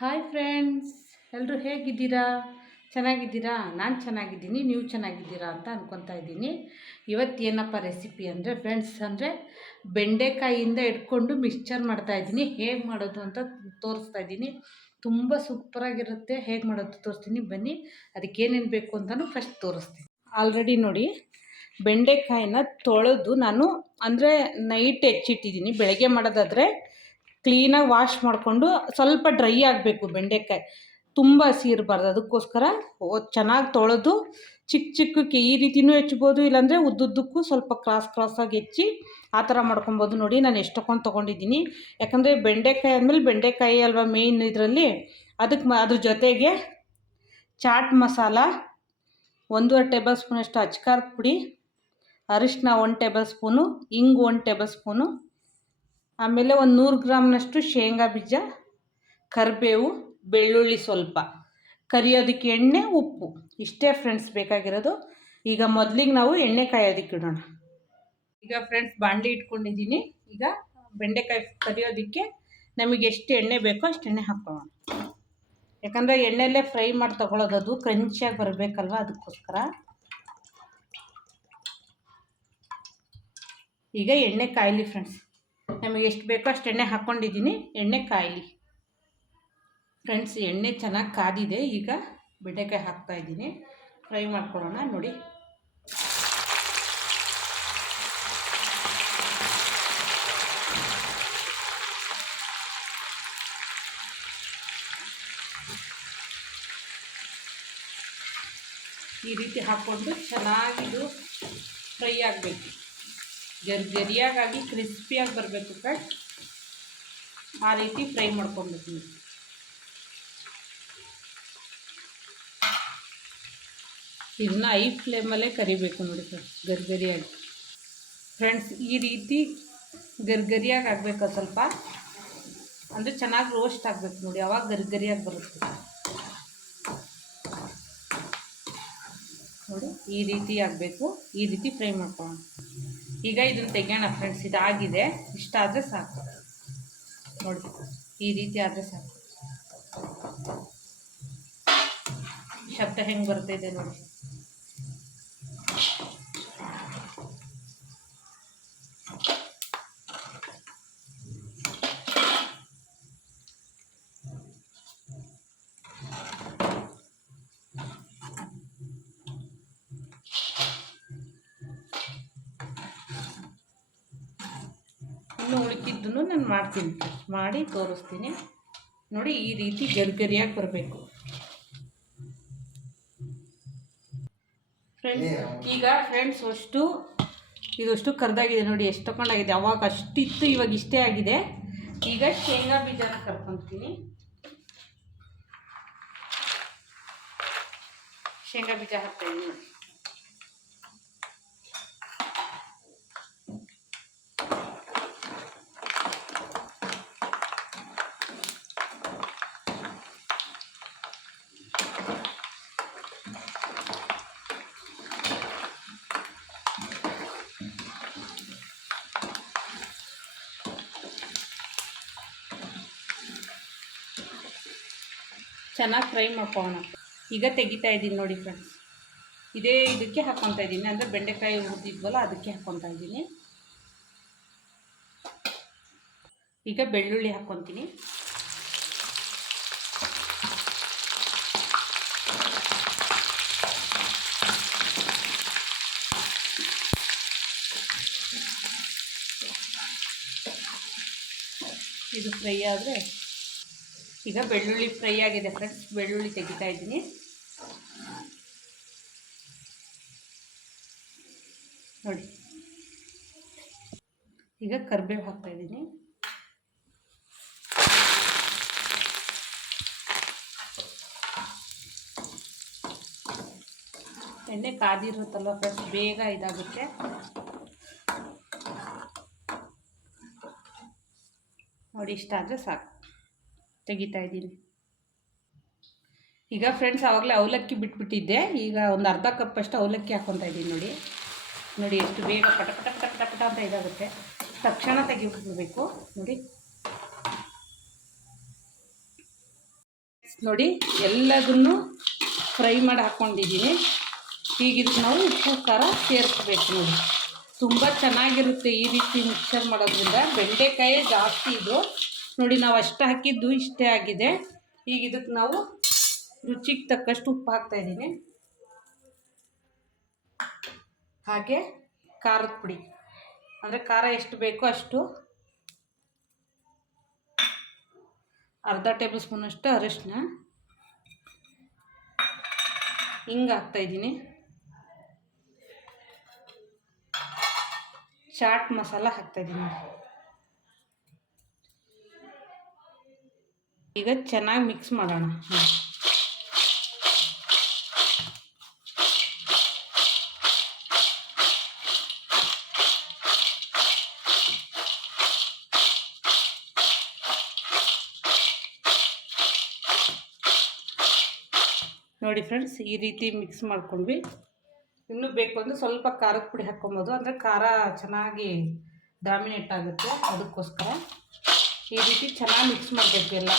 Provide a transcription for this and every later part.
Hi friends, ಎಲ್ಲರೂ ಹೇಗಿದ್ದೀರಾ? ಚೆನ್ನಾಗಿದ್ದೀರಾ? ನಾನು ಚೆನ್ನಾಗಿದ್ದೀನಿ, ನೀವು ಚೆನ್ನಾಗಿದ್ದೀರಾ ಅಂತ ಅಂದ್ಕೊತಾ ಇದ್ದೀನಿ. ಇವತ್ತು ಏನಪ್ಪ ರೆಸಿಪಿ ಅಂದರೆ ಫ್ರೆಂಡ್ಸ್, ಬೆಂಡೆಕಾಯಿಯಿಂದ ಇಟ್ಕೊಂಡು ಮಿಕ್ಸ್ಚರ್ ಮಾಡ್ತಾಯಿದ್ದೀನಿ. ಹೇಗೆ ಮಾಡೋದು ಅಂತ ತೋರಿಸ್ತಾ ಇದ್ದೀನಿ. ತುಂಬ ಸೂಪರಾಗಿರುತ್ತೆ. ಹೇಗೆ ಮಾಡೋದು ತೋರಿಸ್ತೀನಿ, ಬನ್ನಿ. ಅದಕ್ಕೆ ಏನೇನು ಬೇಕು ಅಂತಲೂ ಫಸ್ಟ್ ತೋರಿಸ್ತೀನಿ. ಆಲ್ರೆಡಿ ನೋಡಿ, ಬೆಂಡೆಕಾಯಿನ ತೊಳೆದು ನಾನು ನೈಟ್ ಹೆಚ್ಚಿಟ್ಟಿದ್ದೀನಿ. ಬೆಳಗ್ಗೆ ಮಾಡೋದಾದರೆ ಕ್ಲೀನಾಗಿ ವಾಶ್ ಮಾಡಿಕೊಂಡು ಸ್ವಲ್ಪ ಡ್ರೈ ಆಗಬೇಕು ಬೆಂಡೆಕಾಯಿ, ತುಂಬ ಹಸಿ ಇರಬಾರ್ದು. ಅದಕ್ಕೋಸ್ಕರ ಚೆನ್ನಾಗಿ ತೊಳೆದು ಚಿಕ್ಕ ಚಿಕ್ಕಕ್ಕೆ ಈ ರೀತಿಯೂ ಹೆಚ್ಚಬೋದು, ಇಲ್ಲಾಂದರೆ ಉದ್ದುದ್ದಕ್ಕೂ ಸ್ವಲ್ಪ ಕ್ರಾಸಾಗಿ ಹೆಚ್ಚಿ ಆ ಥರ ಮಾಡ್ಕೊಬೋದು. ನೋಡಿ ನಾನು ಎಷ್ಟೊಂದು ತೊಗೊಂಡಿದ್ದೀನಿ, ಯಾಕಂದರೆ ಬೆಂಡೆಕಾಯಿ ಆದಮೇಲೆ ಬೆಂಡೆಕಾಯಿ ಅಲ್ವಾ ಮೇಯ್ನ್ ಇದರಲ್ಲಿ. ಅದ್ರ ಜೊತೆಗೆ ಚಾಟ್ ಮಸಾಲ 1.5 ಟೇಬಲ್ ಸ್ಪೂನಷ್ಟು ಅಚ್ಕಾರದ ಪುಡಿ, ಅರಿಶಿನ 1 ಟೇಬಲ್ ಸ್ಪೂನು, ಇಂಗು 1 ಟೇಬಲ್ ಸ್ಪೂನು, ಆಮೇಲೆ ಒಂದು 100 ಗ್ರಾಮ್ನಷ್ಟು ಶೇಂಗಾ ಬೀಜ, ಕರಿಬೇವು, ಬೆಳ್ಳುಳ್ಳಿ ಸ್ವಲ್ಪ, ಕರಿಯೋದಕ್ಕೆ ಎಣ್ಣೆ, ಉಪ್ಪು. ಇಷ್ಟೇ ಫ್ರೆಂಡ್ಸ್ ಬೇಕಾಗಿರೋದು. ಈಗ ಮೊದಲಿಗೆ ನಾವು ಎಣ್ಣೆ ಕಾಯೋದಕ್ಕೆ ಇಡೋಣ. ಈಗ ಫ್ರೆಂಡ್ಸ್ ಬಾಣಲಿ ಇಟ್ಕೊಂಡಿದ್ದೀನಿ. ಈಗ ಬೆಂಡೆಕಾಯಿ ಕರಿಯೋದಕ್ಕೆ ನಮಗೆ ಎಷ್ಟು ಎಣ್ಣೆ ಬೇಕೋ ಅಷ್ಟು ಎಣ್ಣೆ ಹಾಕೊಳ್ಳೋಣ. ಯಾಕಂದರೆ ಎಣ್ಣೆಯಲ್ಲೇ ಫ್ರೈ ಮಾಡಿ ತಗೊಳ್ಳೋದು, ಅದು ಕ್ರಂಚಿಯಾಗಿ ಬರಬೇಕಲ್ವ, ಅದಕ್ಕೋಸ್ಕರ. ಈಗ ಎಣ್ಣೆ ಕಾಯಲಿ ಫ್ರೆಂಡ್ಸ್. ನಮಗೆ ಎಷ್ಟು ಬೇಕೋ ಅಷ್ಟು ಎಣ್ಣೆ ಹಾಕ್ಕೊಂಡಿದ್ದೀನಿ. ಎಣ್ಣೆ ಕಾಯಲಿ ಫ್ರೆಂಡ್ಸ್. ಎಣ್ಣೆ ಚೆನ್ನಾಗಿ ಕಾದಿದೆ. ಈಗ ಬೆಂಡೆಕಾಯಿ ಹಾಕ್ತಾಯಿದ್ದೀನಿ, ಫ್ರೈ ಮಾಡ್ಕೊಳ್ಳೋಣ. ನೋಡಿ, ಈ ರೀತಿ ಹಾಕ್ಕೊಂಡು ಚೆನ್ನಾಗಿದು ಫ್ರೈ ಆಗಬೇಕು. ಗರಿಯಾಗಿ ಕ್ರಿಸ್ಪಿಯಾಗಿ ಬರಬೇಕು ಫ್ರೆಂಡ್ಸ್. ಆ ರೀತಿ ಫ್ರೈ ಮಾಡ್ಕೊಬೇಕು. ಇದನ್ನ ಐ ಫ್ಲೇಮಲ್ಲೇ ಕರಿಬೇಕು ನೋಡಿ ಫ್ರೆಂಡ್ಸ್, ಗರಿಯಾಗಿ. ಫ್ರೆಂಡ್ಸ್ ಈ ರೀತಿ ಗರಿಯಾಗಿ ಆಗಬೇಕು. ಸ್ವಲ್ಪ ಅಂದರೆ ಚೆನ್ನಾಗಿ ರೋಸ್ಟ್ ಆಗಬೇಕು ನೋಡಿ, ಅವಾಗ ಗರಿಯಾಗಿ ಬರುತ್ತೆ ನೋಡಿ. ಈ ರೀತಿ ಆಗಬೇಕು, ಈ ರೀತಿ ಫ್ರೈ ಮಾಡ್ಕೊಳ್ಳೋಣ. ಈಗ ಇದನ್ನು ತೆಗೆಯೋಣ ಫ್ರೆಂಡ್ಸ್. ಇದಾಗಿದೆ, ಇಷ್ಟಾದರೆ ಸಾಕು ನೋಡಿ. ಈ ರೀತಿ ಆದರೆ ಸಾಕು. ಶಬ್ದ ಹೆಂಗೆ ಬರ್ತಾಯಿದೆ ನೋಡಿ. ಇನ್ನು ಉಳಿಕಿದ್ದನ್ನು ನಾನು ಮಾಡ್ತೀನಿ, ಮಾಡಿ ತೋರಿಸ್ತೀನಿ ನೋಡಿ. ಈ ರೀತಿ ಗರಿಯಾಗಿ ಬರಬೇಕು ಫ್ರೆಂಡ್ಸ್. ಈಗ ಫ್ರೆಂಡ್ಸ್ ಇದಷ್ಟು ಕರ್ದಾಗಿದೆ ನೋಡಿ, ಎಷ್ಟು ತಗೊಂಡಾಗಿದೆ. ಅವಾಗ ಅಷ್ಟಿತ್ತು, ಇವಾಗ ಇಷ್ಟೇ ಆಗಿದೆ. ಈಗ ಶೇಂಗಾ ಬೀಜನ ಕರ್ಕೊತೀನಿ. ಶೇಂಗಾ ಬೀಜ ಹಾಕ್ತಾಯಿದ್ದೀನಿ ನೋಡಿ. ಚೆನ್ನಾಗಿ ಫ್ರೈ ಮಾಡ್ಕೊಳ್ಳೋಣ. ಈಗ ತೆಗಿತಾ ಇದ್ದೀನಿ ನೋಡಿ ಫ್ರೆಂಡ್ಸ್. ಇದಕ್ಕೆ ಹಾಕ್ಕೊತಾ ಇದ್ದೀನಿ, ಅಂದರೆ ಬೆಂಡೆಕಾಯಿ ಹುರಿದಿದ್ವಲ್ಲ ಅದಕ್ಕೆ ಹಾಕ್ಕೊತಾ ಇದ್ದೀನಿ. ಈಗ ಬೆಳ್ಳುಳ್ಳಿ ಹಾಕ್ಕೊತೀನಿ. ಇದು ಫ್ರೈ ಆದರೆ, ಈಗ ಬೆಳ್ಳುಳ್ಳಿ ಫ್ರೈ ಆಗಿದೆ ಫ್ರೆಂಡ್ಸ್. ಬೆಳ್ಳುಳ್ಳಿ ತೆಗಿತಾ ಇದ್ದೀನಿ ನೋಡಿ. ಈಗ ಕರಿಬೇವು ಹಾಕ್ತಾ ಇದ್ದೀನಿ. ಎಣ್ಣೆ ಕಾದಿರುತ್ತಲ್ವ ಫ್ರೆಂಡ್ಸ್, ಬೇಗ ಇದಾಗುತ್ತೆ ನೋಡಿ. ಇಷ್ಟಾದರೆ ಸಾಕು, ತೆಗಿತಾ ಇದ್ದೀನಿ. ಈಗ ಫ್ರೆಂಡ್ಸ್ ಆವಾಗಲೇ ಅವಲಕ್ಕಿ ಬಿಟ್ಬಿಟ್ಟಿದ್ದೆ. ಈಗ ಒಂದು ಅರ್ಧ ಕಪ್ಪಷ್ಟು ಅವಲಕ್ಕಿ ಹಾಕ್ಕೊತಾ ಇದ್ದೀನಿ ನೋಡಿ. ಎಷ್ಟು ಬೇಗ ಪಟ ಪಟ ಪಟ ಪಟ ಪಟ ಅಂತ ಇದಾಗುತ್ತೆ. ತಕ್ಷಣ ತೆಗಿಬಿಡ್ಬೇಕು ನೋಡಿ. ನೋಡಿ ಎಲ್ಲದನ್ನು ಫ್ರೈ ಮಾಡಿ ಹಾಕ್ಕೊಂಡಿದ್ದೀನಿ. ಈಗ ಇದಕ್ಕೆ ನಾವು ಉಪ್ಪು ಖಾರ ಸೇರಿಸ್ಬೇಕು ನೋಡಿ. ತುಂಬ ಚೆನ್ನಾಗಿರುತ್ತೆ ಈ ರೀತಿ ಮಿಕ್ಸರ್ ಮಾಡೋದ್ರಿಂದ. ಬೆಂಡೆಕಾಯಿ ಜಾಸ್ತಿ ಇದು ನೋಡಿ, ನಾವು ಅಷ್ಟು ಹಾಕಿದ್ದು ಇಷ್ಟೇ ಆಗಿದೆ. ಈಗ ಇದಕ್ಕೆ ನಾವು ರುಚಿಗೆ ತಕ್ಕಷ್ಟು ಉಪ್ಪು ಹಾಕ್ತಾಯಿದ್ದೀನಿ. ಹಾಗೆ ಖಾರದ ಪುಡಿ ಅಂದರೆ ಖಾರ ಎಷ್ಟು ಬೇಕೋ ಅಷ್ಟು, ಅರ್ಧ ಟೇಬಲ್ ಸ್ಪೂನಷ್ಟು ಅರಿಶಿನ, ಹಿಂಗೆ ಹಾಕ್ತಾಯಿದ್ದೀನಿ. ಚಾಟ್ ಮಸಾಲ ಹಾಕ್ತಾಯಿದ್ದೀನಿ. ಈಗ ಚೆನ್ನಾಗಿ ಮಿಕ್ಸ್ ಮಾಡೋಣ. ನೋಡಿ ಫ್ರೆಂಡ್ಸ್, ಈ ರೀತಿ ಮಿಕ್ಸ್ ಮಾಡ್ಕೊಂಡ್ವಿ. ಇನ್ನೂ ಬೇಕು ಅಂದರೆ ಸ್ವಲ್ಪ ಖಾರದ ಪುಡಿ ಹಾಕ್ಕೊಬೋದು, ಅಂದರೆ ಖಾರ ಚೆನ್ನಾಗಿ ಡಾಮಿನೇಟ್ ಆಗುತ್ತೆ. ಅದಕ್ಕೋಸ್ಕರ ಈ ರೀತಿ ಚೆನ್ನಾಗಿ ಮಿಕ್ಸ್ ಮಾಡಬೇಕು ಎಲ್ಲ.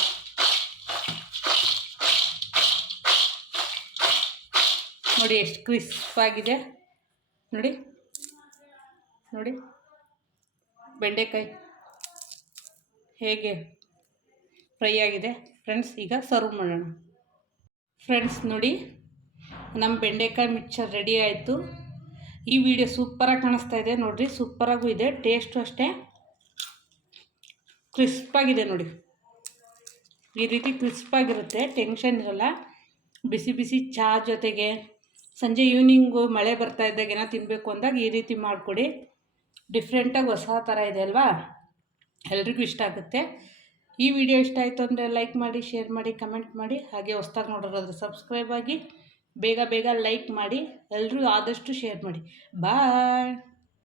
ನೋಡಿ ಎಷ್ಟು ಕ್ರಿಸ್ಪಾಗಿದೆ ನೋಡಿ. ನೋಡಿ ಬೆಂಡೆಕಾಯಿ ಹೇಗೆ ಫ್ರೈ ಆಗಿದೆ ಫ್ರೆಂಡ್ಸ್. ಈಗ ಸರ್ವ್ ಮಾಡೋಣ. ಫ್ರೆಂಡ್ಸ್ ನೋಡಿ, ನಮ್ಮ ಬೆಂಡೆಕಾಯಿ ಮಿಕ್ಸರ್ ರೆಡಿ ಆಯಿತು. ಈ ವಿಡಿಯೋ ಸೂಪರಾಗಿ ಕಾಣಿಸ್ತಾ ಇದೆ ನೋಡಿರಿ, ಸೂಪರಾಗೂ ಇದೆ. ಟೇಸ್ಟು ಅಷ್ಟೇ ಕ್ರಿಸ್ಪಾಗಿದೆ ನೋಡಿ. ಈ ರೀತಿ ಕ್ರಿಸ್ಪಾಗಿರುತ್ತೆ, ಟೆನ್ಷನ್ ಇರಲ್ಲ. ಬಿಸಿ ಬಿಸಿ ಚಹಾ ಜೊತೆಗೆ, ಸಂಜೆ ಈವ್ನಿಂಗು ಮಳೆ ಬರ್ತಾ ಇದ್ದಾಗ ಏನೋ ತಿನ್ನಬೇಕು ಅಂದಾಗ ಈ ರೀತಿ ಮಾಡಿಕೊಡಿ. ಡಿಫ್ರೆಂಟಾಗಿ ಹೊಸ ಥರ ಇದೆ ಅಲ್ವಾ, ಎಲ್ರಿಗೂ ಇಷ್ಟ ಆಗುತ್ತೆ. ಈ ವಿಡಿಯೋ ಇಷ್ಟ ಆಯಿತು ಅಂದರೆ ಲೈಕ್ ಮಾಡಿ, ಶೇರ್ ಮಾಡಿ, ಕಮೆಂಟ್ ಮಾಡಿ. ಹಾಗೆ ಹೊಸ್ದಾಗಿ ನೋಡೋರಾದರೆ ಸಬ್ಸ್ಕ್ರೈಬ್ ಆಗಿ, ಬೇಗ ಬೇಗ ಲೈಕ್ ಮಾಡಿ, ಎಲ್ಲರೂ ಆದಷ್ಟು ಶೇರ್ ಮಾಡಿ. ಬಾಯ್.